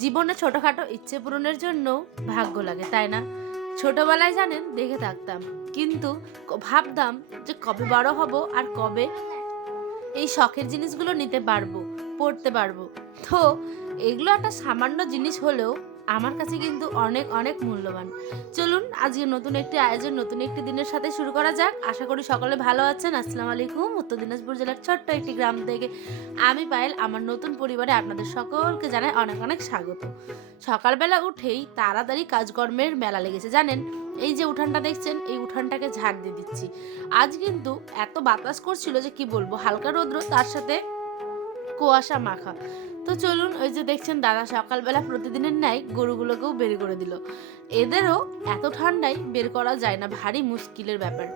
জীবনে ছোটখাটো ইচ্ছে পূরণের জন্য ভাগ্য লাগে, তাই না? ছোটবেলায় জানেন দেখে থাকতাম, কিন্তু ভাবতাম যে কবে বড় হব আর কবে এই শখের জিনিসগুলো নিতে পারবো, পড়তে পারবো। তো এগুলো একটা সামান্য জিনিস হলেও আমার কাছে কিন্তু অনেক অনেক মূল্যবান। চলুন আজকে নতুন একটি আয়োজন, নতুন একটি দিনের সাথে শুরু করা যাক। আশা করি সকলে ভালো আছেন। আসসালামু আলাইকুম। উত্তর দিনাজপুর জেলার ছোট্ট একটি গ্রাম থেকে আমি পায়েল, আমার নতুন পরিবারে আপনাদের সকলকে জানাই অনেক অনেক স্বাগত। সকালবেলা উঠেই তাড়াতাড়ি কাজকর্মের মেলা লেগেছে জানেন। এই যে উঠানটা দেখছেন, এই উঠানটাকে ঝাড় দিয়ে দিচ্ছি। আজ কিন্তু এত বাতাস করছিল যে কি বলবো, হালকা রৌদ্র তার সাথে কুয়াশা মাখা। তো চলুন, ওই যে দেখছেন দাদা সকালবেলা প্রতিদিনের ন্যায় গরুগুলোকেও বের করে দিল। এদেরও এত ঠান্ডায় বের করা যায় না, ভারী মুশকিলের ব্যাপার।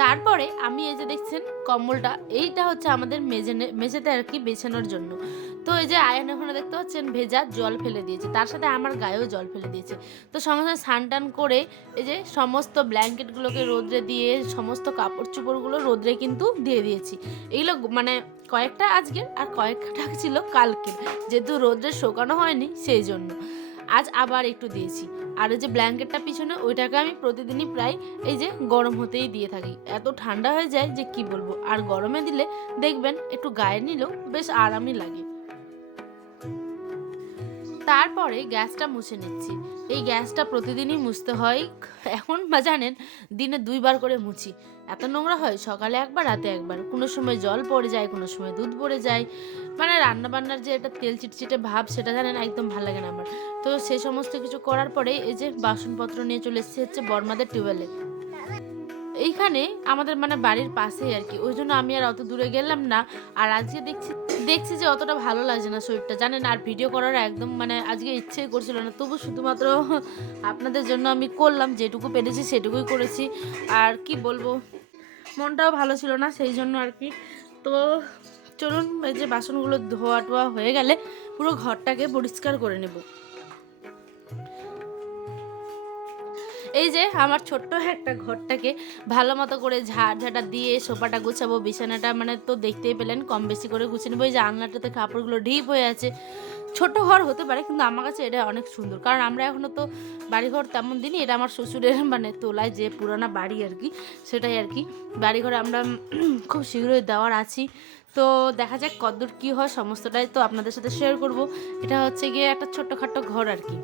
তারপরে আমি এই যে দেখছেন কম্বলটা, এইটা হচ্ছে আমাদের মেঝেতে আর কি বেছানোর জন্য। তো এই যে আয়ন ওখানে দেখতে পাচ্ছেন ভেজা জল ফেলে দিয়েছে, তার সাথে আমার গায়েও জল ফেলে দিয়েছে। তো সঙ্গে সঙ্গে স্নান টান করে এই যে সমস্ত ব্ল্যাঙ্কেটগুলোকে রোদ্রে দিয়ে সমস্ত কাপড় চোপড়গুলো রোদ্রে কিন্তু দিয়ে দিয়েছি। এইগুলো মানে কয়েকটা আজকের আর কয়েকটা ছিল কালকে, যেহেতু রোদ্রে শুকানো হয়নি সেই জন্য আজ আবার একটু দিয়েছি। আর ওই যে ব্ল্যাঙ্কেটটা পিছনে, ওইটাকে আমি প্রতিদিনই প্রায় এই যে গরম হতেই দিয়ে থাকি। এত ঠান্ডা হয়ে যায় যে কি বলবো, আর গরমে দিলে দেখবেন একটু গায়ে নিলেও বেশ আরামই লাগে। তারপরে গ্যাসটা মুছে নিচ্ছি। এই গ্যাসটা প্রতিদিনই মুছতে হয়। এখন বা জানেন দিনে 2বার করে মুছি। এত নোংরা হয়, সকালে একবার রাতে একবার। কোনো সময় জল পড়ে যায়, কোনো সময় দুধ পড়ে যায়। মানে রান্নাবান্নার যে একটা তেল চিটচিটে ভাব, সেটা জানেন একদম ভালো লাগে না আমার। তো সে সমস্ত কিছু করার পরে এই যে বাসনপত্র নিয়ে চলে এসেছি হচ্ছে বর্মাদের টিউবওয়েলে। এইখানে আমাদের মানে বাড়ির পাশেই আর কি, ওই জন্য আমি আর অত দূরে গেলাম না। আর আজকে দেখছি যে অতটা ভালো লাগছে না শরীরটা জানেন, আর ভিডিও করার একদম মানে আজকে ইচ্ছেই করছিল না। তবু শুধুমাত্র আপনাদের জন্য আমি করলাম, যেটুকু পেরেছি সেটুকুই করেছি। আর কি বলবো, মনটাও ভালো ছিল না সেই জন্য আর কি। তো চলুন, এই যে বাসনগুলো ধোয়া টোয়া হয়ে গেলে পুরো ঘরটাকে পরিষ্কার করে নেব। এই যে আমার ছোট্ট একটা ঘরটাকে ভালো মতো করে ঝাড় দিয়ে সোফাটা গুছাবো, বিছানাটা মানে তো দেখতেই পেলেন কম বেশি করে গুছিয়ে নেবো। এই যে আলনাটাতে কাপড়গুলো ঢিপ হয়ে আছে। ছোট ঘর হতে পারে কিন্তু আমার কাছে এটা অনেক সুন্দর, কারণ আমরা এখনো তো বাড়িঘর তেমন দিনই। এটা আমার শ্বশুরের মানে তোলায় যে পুরানা বাড়ি আর কি, সেটাই আর কি। বাড়িঘরে আমরা খুব শীঘ্রই দেওয়ার আছি। তো দেখা যাক কতদূর কী হয়, সমস্তটাই তো আপনাদের সাথে শেয়ার করব। এটা হচ্ছে গিয়ে একটা ছোট্টখাট্টো ঘর আর কি।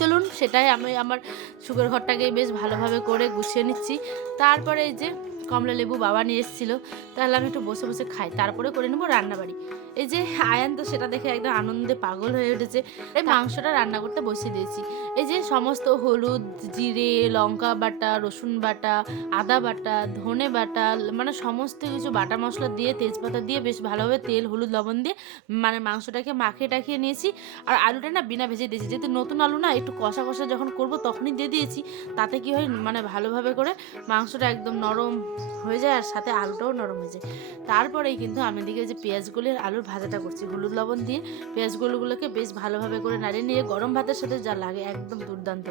চলুন, সেটাই আমি আমার সুগার ঘরটাকে বেশ ভালোভাবে করে গুছিয়ে নিচ্ছি। তারপরে এই যে কমলা লেবু বাবা নিয়ে এসেছিলো, তাহলে আমি একটু বসে বসে খাই, তারপরে করে নেবো রান্নাবাড়ি। এই যে আয়ান তো সেটা দেখে একদম আনন্দে পাগল হয়ে উঠেছে। এই মাংসটা রান্না করতে বসিয়ে দিয়েছি। এই যে সমস্ত হলুদ, জিরে, লঙ্কা বাটা, রসুন বাটা, আদা বাটা, ধনে বাটা, মানে সমস্ত কিছু বাটা মশলা দিয়ে, তেজপাতা দিয়ে বেশ ভালোভাবে তেল হলুদ লবণ দিয়ে মানে মাংসটাকে মাখিয়ে টাখিয়ে নিয়েছি। আর আলুটা না বিনা ভেজে দিয়েছি, যেহেতু নতুন আলু না, একটু কষা কষা যখন করব তখনই দিয়ে দিয়েছি। তাতে কি হয় মানে ভালোভাবে করে মাংসটা একদম নরম হয়ে যায়, আর সাথে আলুটাও নরম হয়ে যায়। তারপরেই কিন্তু আমি দিকে যে পেঁয়াজগুলি আর আলুর ভাজাটা করছি, হলুদ লবণ দিয়ে পেঁয়াজগুলোকে বেশ ভালোভাবে করে নাড়িয়ে নিয়ে গরম ভাতের সাথে যা লাগে একদম দুর্দান্ত।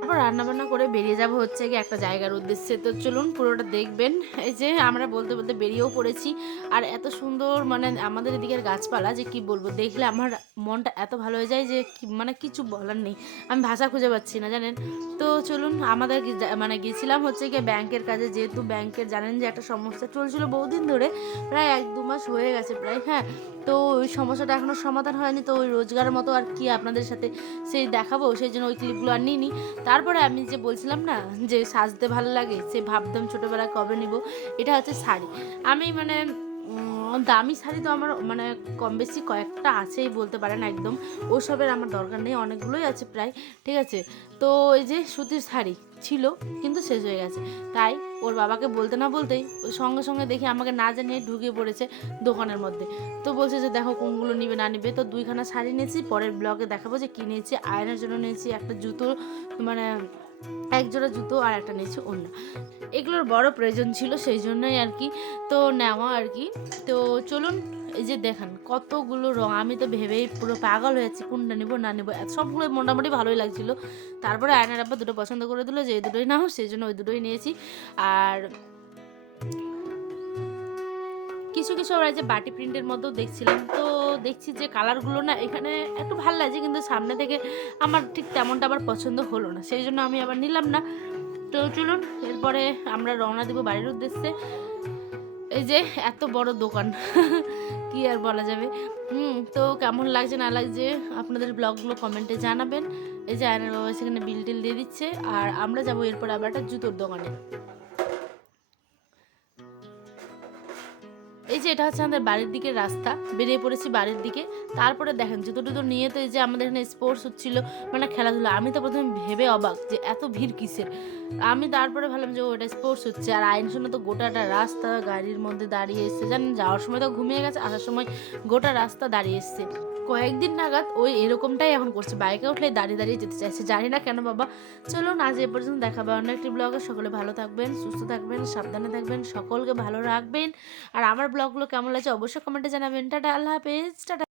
তারপর রান্নাবান্না করে বেরিয়ে যাব হচ্ছে গিয়ে একটা জায়গার উদ্দেশ্যে। তো চলুন পুরোটা দেখবেন। এই যে আমরা বলতে বলতে বেরিয়েও পড়েছি। আর এত সুন্দর মানে আমাদের এদিকের গাছপালা যে কি বলবো, দেখলে আমার মনটা এত ভালো হয়ে যায় যে মানে কিছু বলার নেই। আমি ভাষা খুঁজে পাচ্ছি না জানেন। তো চলুন, আমাদের মানে গেছিলাম হচ্ছে গিয়ে ব্যাংকের কাজে, যেহেতু ব্যাংকের জানেন যে একটা সমস্যা চলছিল বহুদিন ধরে, প্রায় 1-2 মাস হয়ে গেছে প্রায়। হ্যাঁ, তো ওই সমস্যাটা এখনও সমাধান হয়নি। তো ওই রোজগার মতো আর কি আপনাদের সাথে সেই দেখাবো, সেই জন্য ওই ক্লিপগুলো আর নিইনি। তারপরে আমি যে বলছিলাম না যে সাজতে ভালো লাগে, সে ভাবতাম ছোটোবেলায় কবে নিব। এটা হচ্ছে শাড়ি। আমি মানে দামি শাড়ি তো আমার মানে কম বেশি কয়েকটা আছেই বলতে পারেন একদম। ওসবের আমার দরকার নেই, অনেকগুলোই আছে প্রায়, ঠিক আছে। তো এই যে সুতির শাড়ি ছিল কিন্তু শেষ হয়ে গেছে, তাই ওর বাবাকে বলতে না বলতেই ওই সঙ্গে সঙ্গে দেখি আমাকে না জানিয়ে ঢুকে পড়েছে দোকানের মধ্যে। তো বলছে যে দেখো কোনগুলো নিবে না নিবে। তো 2খানা শাড়ি নিয়েছি, পরের ব্লগে দেখাবো যে কী নিয়েছি। আয়নের জন্য নিয়েছি একটা জুতো, মানে এক জোড়া জুতো, আর একটা নিয়েছি ওড়না। এগুলোর বড় প্রয়োজন ছিল সেই জন্যই আর কি, তো নেওয়া আর কি। তো চলুন, এই যে দেখান কতগুলো রং, আমি তো ভেবেই পুরো পাগল হয়েছি কোনটা নেবো না নেবো। সবগুলো মোটামুটি ভালোই লাগছিল। তারপরে আয়নার আব্বা দুটো পছন্দ করে দিল যে এই দুটোই নাও, সেই জন্য ওই দুটোই নিয়েছি। আর কিছু কিছু আমরা যে বাটি প্রিন্টের মতো দেখছিলাম, তো দেখছি যে কালারগুলো না এখানে একটু ভালো লাগছে, কিন্তু সামনে থেকে আমার ঠিক তেমনটা আবার পছন্দ হলো না, সেই জন্য আমি আবার নিলাম না। তো চলুন এরপরে আমরা রওনা দিব বাড়ির উদ্দেশ্যে। এই যে এত বড় দোকান কি আর বলা যাবে। তো কেমন লাগছে না লাগছে আপনাদের ব্লগগুলো কমেন্টে জানাবেন। এই যে আয়নার বাবা সেখানে বিল টিল দিয়ে দিচ্ছে, আর আমরা যাবো এরপর আবার একটা জুতোর দোকানে। এই যে এটা হচ্ছে আমাদের বাড়ির দিকের রাস্তা, বেরিয়ে পড়েছি বাড়ির দিকে। তারপরে দেখেন জুতো টুতো নিয়ে, তো এই যে আমাদের এখানে স্পোর্টস হচ্ছিল, মানে খেলাধুলা। আমি তো প্রথমে ভেবে অবাক যে এত ভিড় কিসের। আমি তারপরে ভাবলাম যে ওটা স্পোর্টস হচ্ছে, আর আইন শুনে তো গোটাটা রাস্তা গাড়ির মধ্যে দাঁড়িয়ে এসছে। জানেন যাওয়ার সময় তো ঘুমিয়ে গেছে, আসার সময় গোটা রাস্তা দাঁড়িয়ে এসছে। কয়েকদিন নাগাদ ওই এরকমটাই এখন করছে, বাইকে উঠলে দাঁড়িয়ে দাঁড়িয়ে যেতে চাইছে, জানি না কেন বাবা। চলুন আজ এ পর্যন্ত, দেখাবে অন্য একটি ব্লগে। সকলে ভালো থাকবেন, সুস্থ থাকবেন, সাবধানে থাকবেন, সকলকে ভালো রাখবেন। আর আমার ব্লগগুলো কেমন লাগছে অবশ্যই কমেন্টে জানাবেন। টাটা, আল্লাহ হাফেজ, টাটা।